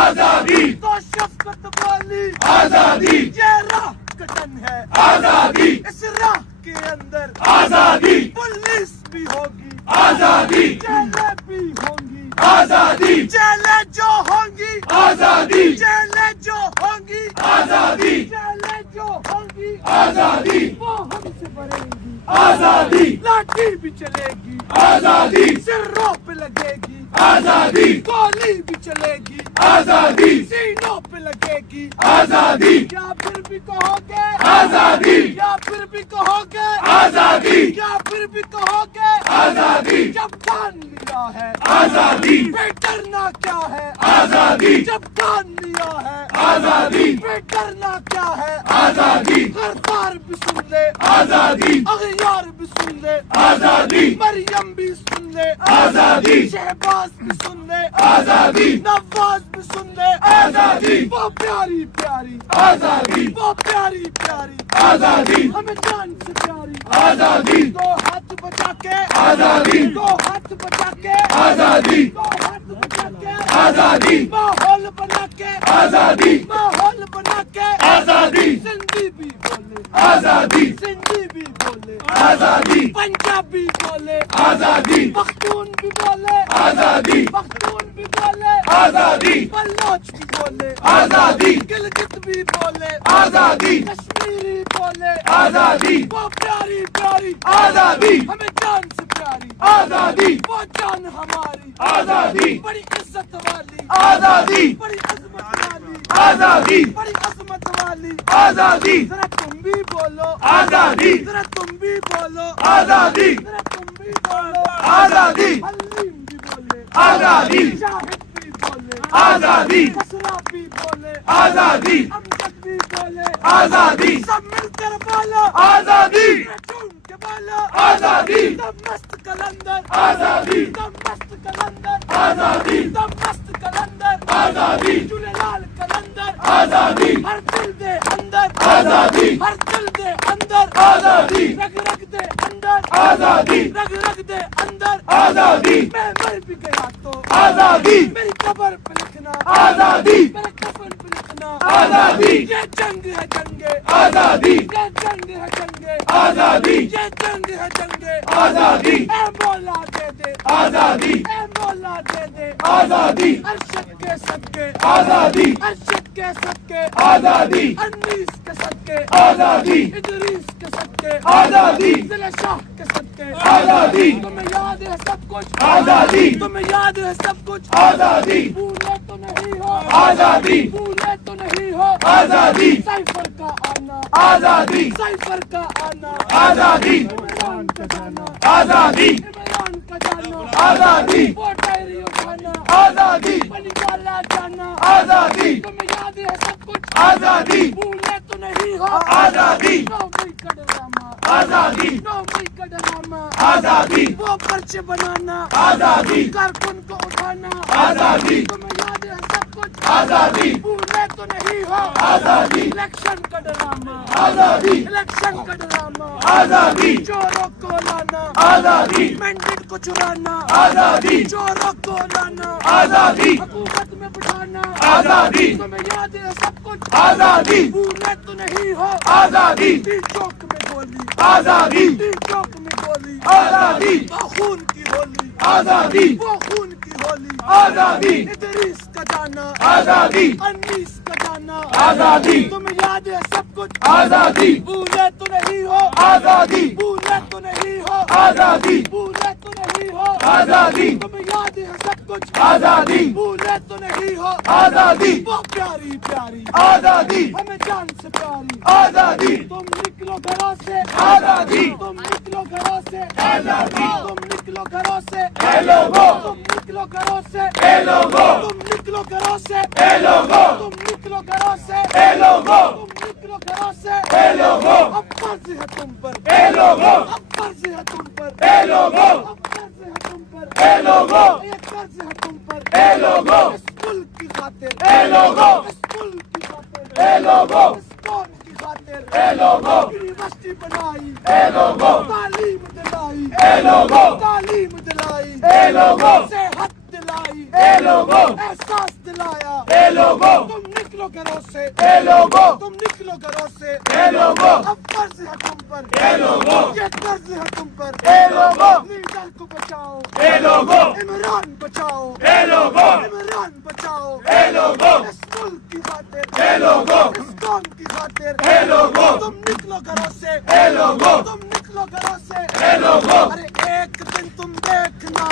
آزادی تو شفقت والی آزادی یہ راہ کٹن ہے آزادی اس راہ کے اندر آزادی پولیس بھی ہوگی آزادی جیلیں بھی ہوں گی آزادی جیلیں جو ہوں گی آزادی جیلیں جو ہوں گی آزادی جیلیں جو ہوں گی آزادی وہ ہم سے بھریں گی آزادی لاٹھی بھی چلے گی آزادی سروں پہ لگے گی آزادی گولی بھی چلے گی آزادی سینوں پہ لگے گی آزادی یا پھر بھی کہو گے آزادی یا پھر بھی کہو گے آزادی یا پھر بھی کہو گے آزادی جب کان لیا ہے آزادی پھر ڈرنا کیا ہے آزادی جب کان لیا ہے آزادی پھر ڈرنا کیا ہے آزادی غدار بھی سن لے آزادی اغیار بھی سن لے آزادی مریم بھی سن لے آزادی شہباز بھی سن لے آزادی نواز بھی سن لے آزادی وہ پیاری پیاری آزادی وہ پیاری پیاری آزادی ہمیں جان سے پیاری آزادی دو ہاتھ بچا کے آزادی دو ہاتھ بچا کے آزادی دو ہاتھ بچا کے آزادی ماحول بنا کے آزادی ماحول بنا کے آزادی سندھی بھی بولے آزادی سندھی بھی بولے آزادی پنجابی بولے آزادی پختون بھی بولے آزادی پختون بھی بولے آزادی بلوچ بھی بولے آزادی گلگت بھی بولے آزادی کشمیری بولے آزادی وہ پیاری پیاری آزادی ہمیں جان سے پیاری آزادی وہ جان ہماری آزادی بڑی عزت والی آزادی بڑی عظمت والی آزادی بڑی عظمت والی آزادی ذرا تم بھی بولو آزادی ذرا تم بھی بولو آزادی ذرا تم بھی بولو آزادی حلیم بھی بولے آزادی شاہد بھی بولے آزادی کسرا بھی بولے آزادی امجد بھی بولے آزادی سب مل کر بولو آزادی چون کے بولو آزادی تم مست کلندر آزادی تم مست کلندر آزادی تم مست کلندر آزادی جھولےلال کلندر آزادی ہر دل دے اندر آزادی ہر دل دے اندر آزادی رگ رگ دے اندر آزادی رگ رگ دے اندر آزادی میں مر بھی گیا تو آزادی میری قبر پہ لکھنا آزادی میرے کفن پہ لکھنا آزادی یہ جنگ ہے جنگ آزادی یہ جنگ ہے جنگ آزادی یہ جنگ ہے جنگ آزادی اے مولا دے دے آزادی اے مولا دے دے آزادی ارشد کے صدقے آزادی ارشد کے صدقے آزادی انیس کے صدقے آزادی ادریس کے صدقے آزادی ضلع شاہ کے صدقے آزادی تمہیں یاد ہے سب کچھ آزادی تمہیں یاد ہے سب کچھ آزادی بھولے تو نہیں ہو آزادی بھولے تو نہیں ہو آزادی سائفر کا آنا آزادی سائفر کا آنا آزادی عمران کا جانا آزادی عمران کا جانا آزادی وہ ڈائری اٹھانا آزادی پلی والا جانا آزادی تمہیں یاد ہے سب کچھ آزادی بھولے تو نہیں ہو آزادی 9 مئی کا ڈرامہ آزادی 9 مئی کا ڈرامہ آزادی وہ پرچے بنانا آزادی کارکن کو اٹھانا آزادی تمہیں یاد ہے سب کچھ آزادی بھولے تو نہیں ہو آزادی الیکشن کا ڈرامہ آزادی الیکشن کا ڈرامہ آزادی چوروں کو لانا آزادی مینڈیٹ کو چرانا آزادی چوروں کو لانا آزادی حکومت میں بٹھانا آزادی تمہیں یاد ہے سب کچھ آزادی بھولے تو نہیں ہو آزادی ٹی چوک میں گولی آزادی ٹی چوک میں گولی آزادی وہ خون کی ہولی آزادی وہ خون کی ہولی آزادی ادریس کا جانا آزادی انیس کا جانا آزادی تمہیں یاد ہے سب کچھ آزادی بھولے تو نہیں ہو آزادی بھولے تو نہیں ہو آزادی بھولے تو نہیں ہو آزادی تمہیں یاد ہے سب کچھ آزادی بھولے تو نہیں ہو آزادی وہ پیاری پیاری آزادی ہمیں جان سے پیاری آزادی تم نکلو گھروں سے آزادی تم نکلو گھروں سے آزادی تم نکلو گھروں سے اے لوگوں تم نکلو گھروں سے اے لوگوں تم نکلو گھروں سے اے لوگوں تم نکلو گھروں سے اے لوگوں تم نکلو گھروں سے اے لوگوں اب فرض ہے تم پر اے لوگوں اب فرض ہے تم پر اے لوگوں اب فرض ہے تم پر اے لوگوں یہ فرض ہے تم پر اے لوگوں اس ملک کی خاطر اے لوگوں اس ملک کی خاطر اے لوگوں اس قوم کی خاطر اے لوگوں یونیورسٹی بنائی اے لوگوں تعلیم دلائی اے لوگوں تعلیم دلائی اے لوگوں صحت دلائی اے لوگوں احساس دلایا اے निकलो घरों से ए लोगों, तुम निकलो घरों से ए लोगों, अब कर्ज है तुम पर ए लोगों, ये कर्ज है तुम पर ए लोगों, नीडल को बचाओ ए लोगों, इमरान बचाओ ए लोगों, इमरान बचाओ ए लोगों, इस मुल्क की खातिर ए लोगों, इस कौम की खातिर ए लोगों, तुम निकलो घरों से ए लोगों, तुम निकलो घरों से ए लोगों, अरे एक दिन तुम देखना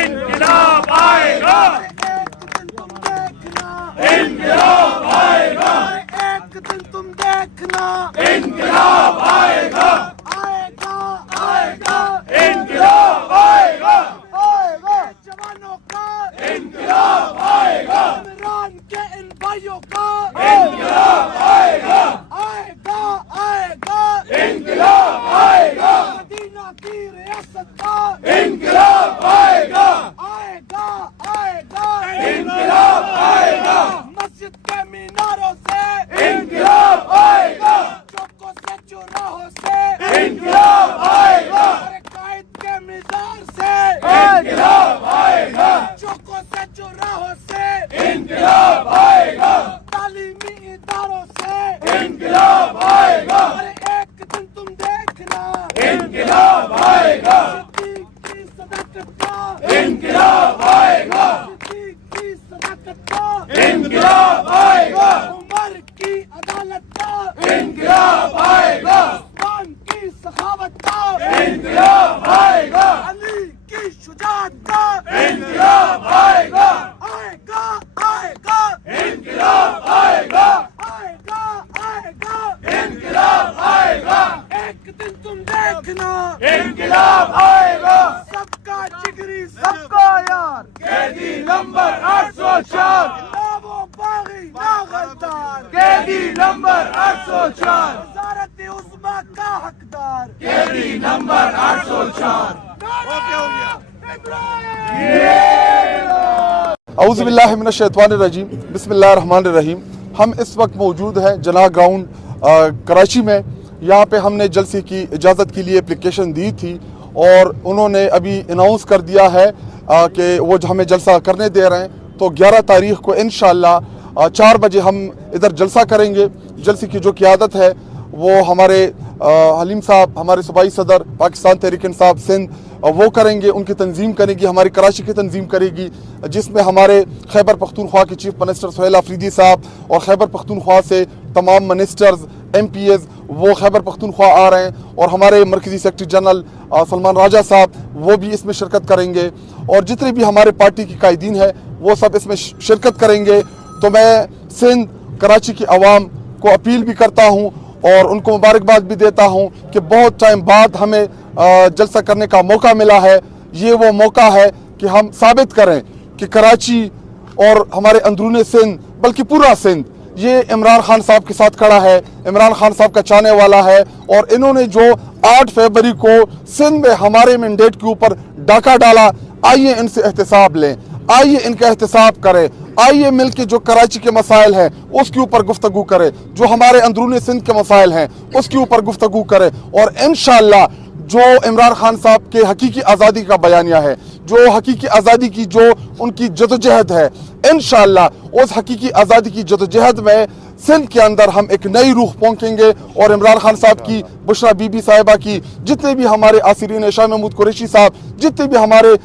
इनकलाब आएगा, अरे एक दिन तुम देखना इनकलाब आएगा, अरे एक दिन तुम देखना इनकलाब आएगा, आएगा आएगा इनकलाब आएगा, आएगा जवानों का इनकलाब आएगा, इमरान के इन भाइयों का इनकलाब आएगा, आएगा आएगा इनकलाब आएगा, मदीना की रियासत का इनकलाब आएगा, आएगा आएगा इनकलाब आएगा, मस्जिद के मीनारों से इनकलाब आएगा, चौकों से चौराहों से इनकलाब आएगा, अरे कायद के मीज़ार से इनकलाब आएगा, चौकों से चौराहों से इनकलाब आएगा, तालीमी इदारों से इनकलाब आएगा, अरे एक दिन तुम देखना इनकलाब आएगा, सिद्दीक की सदाकत का इनकलाब आएगा, सिद्दीक की सदाकत का इनकलाब आएगा, उमर की अदालत का इनकलाब आएगा, उस्मान की सखावत का इनकलाब आएगा, अली की शुजाअत का इनकलाब आएगा, आएगा आएगा इनकलाब आएगा, आएगा आएगा इनकलाब आएगा, एक दिन तुम देखना इनकलाब आएगा, सबका जिगरी सबका यार कैदी नंबर 804, ना वो बागी ना गद्दार कैदी नंबर 804, वजारत उस्मा का हकदार कैदी नंबर 804। औज़ुबिल्लाहिमिनश्शैतानिर्रजीम बिस्मिल्लाहिर्रहमानिर्रहीम। हम इस वक्त मौजूद हैं जना ग्राउंड कराची में। यहाँ पे हमने जलसे की इजाज़त के लिए एप्लीकेशन दी थी और उन्होंने अभी अनाउंस कर दिया है कि वो हमें जलसा करने दे रहे हैं। तो 11 तारीख़ को इंशाअल्लाह 4 बजे हम इधर जलसा करेंगे। जलसे की जो क़ियादत है वो हमारे हलीम साहब, हमारे सूबाई सदर पाकिस्तान तहरीक इंसाफ सिंध वो करेंगे, उनकी तंजीम करेगी, हमारी कराची की तंजीम करेगी, जिसमें हमारे खैबर पख्तूनख्वा के चीफ मिनिस्टर सुहेल आफरीदी साहब और खैबर पख्तूनख्वा से तमाम मिनिस्टर्स MPs वो खैबर पख्तूनख्वा आ रहे हैं और हमारे मरकज़ी सेक्रेटरी जनरल सलमान राजा साहब वो भी इसमें शिरकत करेंगे और जितने भी हमारे पार्टी की कायदीन है वो सब इसमें शिरकत करेंगे। तो मैं सिंध कराची की आवाम को अपील भी करता हूँ और उनको मुबारकबाद भी देता हूँ कि बहुत टाइम बाद हमें जलसा करने का मौका मिला है। ये वो मौका है कि हम साबित करें कि कराची और हमारे अंदरून सिंध बल्कि पूरा सिंध ये इमरान खान साहब के साथ खड़ा है, इमरान खान साहब का चाहने वाला है। और इन्होंने जो 8 फरवरी को सिंध में हमारे मैंडेट के ऊपर डाका डाला, आइए इनसे एहतसाब लें, आइए इनका एहतसाब करें, आइए मिलके जो कराची के मसाइल हैं उसके ऊपर गुफ्तगू करें, जो हमारे अंदरून सिंध के मसाइल हैं उसके ऊपर गुफ्तगू करें। और इंशाअल्लाह जो इमरान खान साहब के हकीकी आज़ादी का बयानिया है, जो हकीकी आज़ादी की जो उनकी जदोजहद है, इंशाअल्लाह उस हकीकी आज़ादी की जदोजहद में सिंध के अंदर हम एक नई रूह पोंकेंगे और इमरान खान साहब की, बुशरा बीबी साहिबा की, जितने भी हमारे आसिरीन शाह महमूद कुरैशी साहब, जितने भी हमारे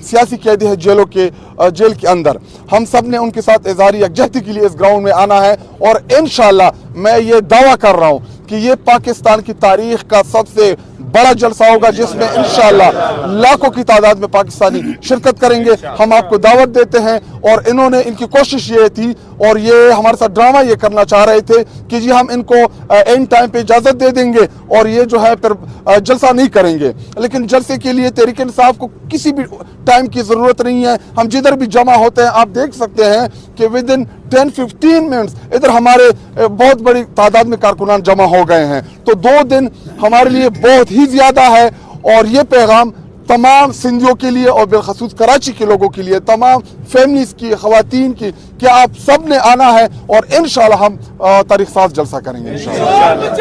सियासी कैदी हैं जेल के अंदर, हम सब ने उनके साथ इज़हार यकजहती के लिए इस ग्राउंड में आना है। और इंशाअल्लाह मैं ये दावा कर रहा हूँ कि ये पाकिस्तान की तारीख का सबसे बड़ा जलसा होगा जिसमें इंशाअल्लाह लाखों की तादाद में पाकिस्तानी शिरकत करेंगे। हम आपको दावत देते हैं। और इन्होंने, इनकी कोशिश ये थी और ये हमारे साथ ड्रामा ये करना चाह रहे थे कि जी हम इनको एंड टाइम पे इजाज़त दे देंगे और ये जो है फिर जलसा नहीं करेंगे। लेकिन जलसे के लिए तहरीक इंसाफ को किसी भी टाइम की ज़रूरत नहीं है। हम जिधर भी जमा होते हैं आप देख सकते हैं कि विद इन 10-15 मिनट्स इधर हमारे बहुत बड़ी तादाद में कारकुनान जमा हो गए हैं। तो 2 दिन हमारे लिए बहुत ही ज़्यादा है। और ये पैगाम तमाम सिंधियों के लिए और बिलखसूस कराची के लोगों के लिए, तमाम फैमिलीज़ की, ख़वातीन की, कि आप सब ने आना है और इंशाअल्लाह हम तारीख़ साज़ जलसा करेंगे इंशाअल्लाह।